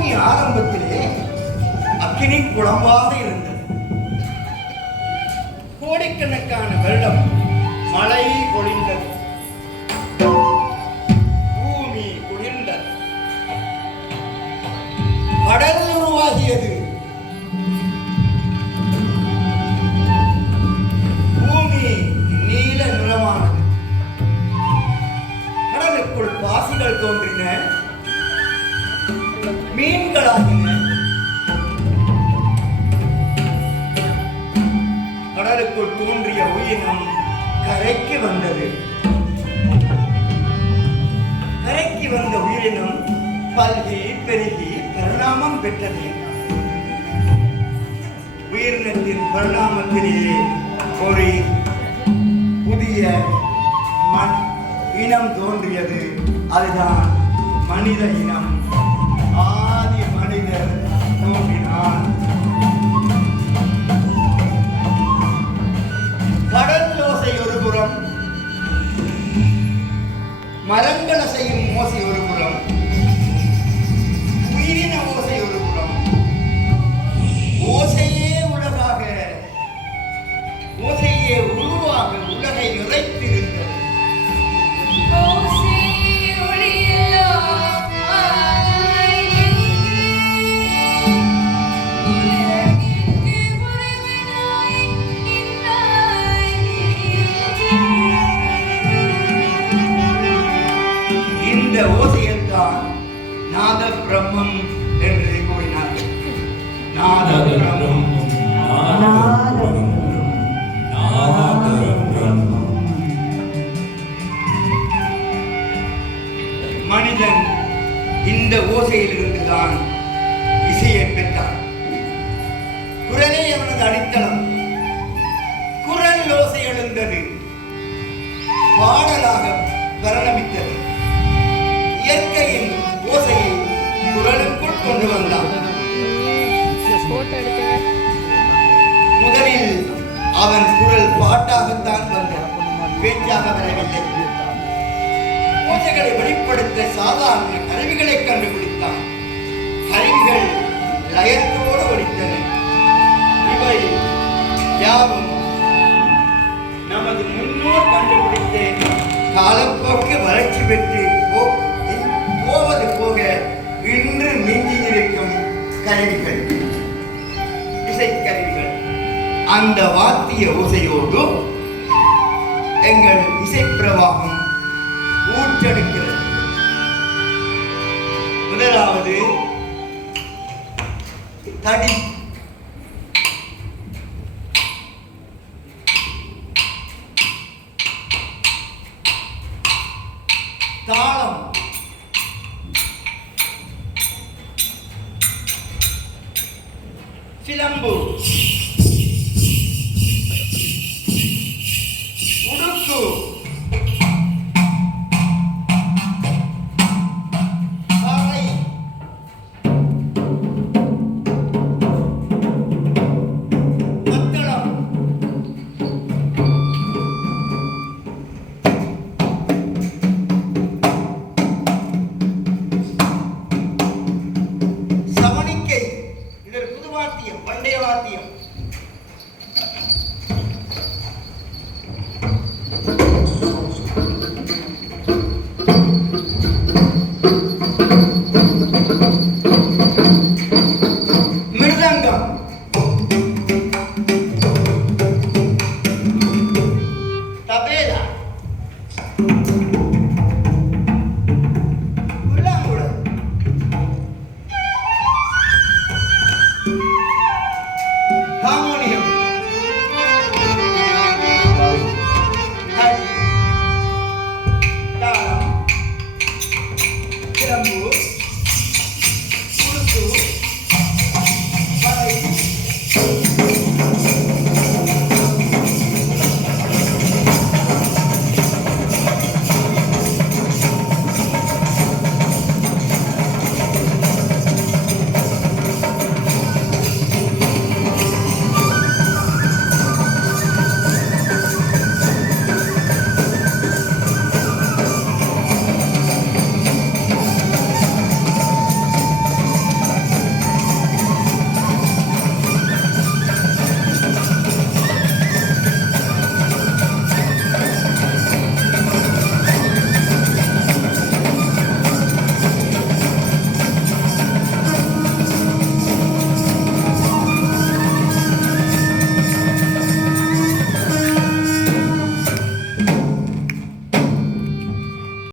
பூமி ஆரம்பத்திலே அக்கினி குழம்பாக இருந்தது. கோடிக்கணக்கான வருடம் மழை பொழிந்தது. வந்த பல்கி பெருகி பரிணாமம் பெற்றது. உயிரினத்தின் பரிணாமத்திலேயே ஒரு புதிய இனம் தோன்றியது. அதுதான் மனித இனம். ஆதி மனிதர் தோன்றினான் கடல் ஓசை ஒரு புறம் மரங்கள் செய்யும் ஓசை ஒரு இந்த ஓசையைத்தான் நாத பிரம்மம் என்று கூறினார்கள். நாத பிரம்மம் மனிதன் இந்த ஓசையிலிருந்து தான் இசையை பெற்றான். குரலே அவனது அடித்தளம். குரல் ஓசை எழுந்தது. பாடலாக பரணமித்தது அவன் குரல் பாட்டாகத்தான் வந்தான் பேச்சாக வரவில்லை. பூஜைகளை வெளிப்படுத்த சாதாரண கருவிகளை கண்டுபிடித்தான். கருவிகள் லயத்தோடு ஒழித்தன இவை யாவும் நமது முன்னோர் கண்டுபிடித்த காலப்போக்கு வளர்ச்சி பெற்று போவது போக இன்று மிஞ்சி இருக்கும் கருவிகள். அந்த வாத்திய ஓசையோடு எங்கள் இசைப்பிரவாகம் ஊற்றெடுக்கிறது. முதலாவது தடி. தாளம். சிலம்பு. சமணிக்கை வாத்தியம்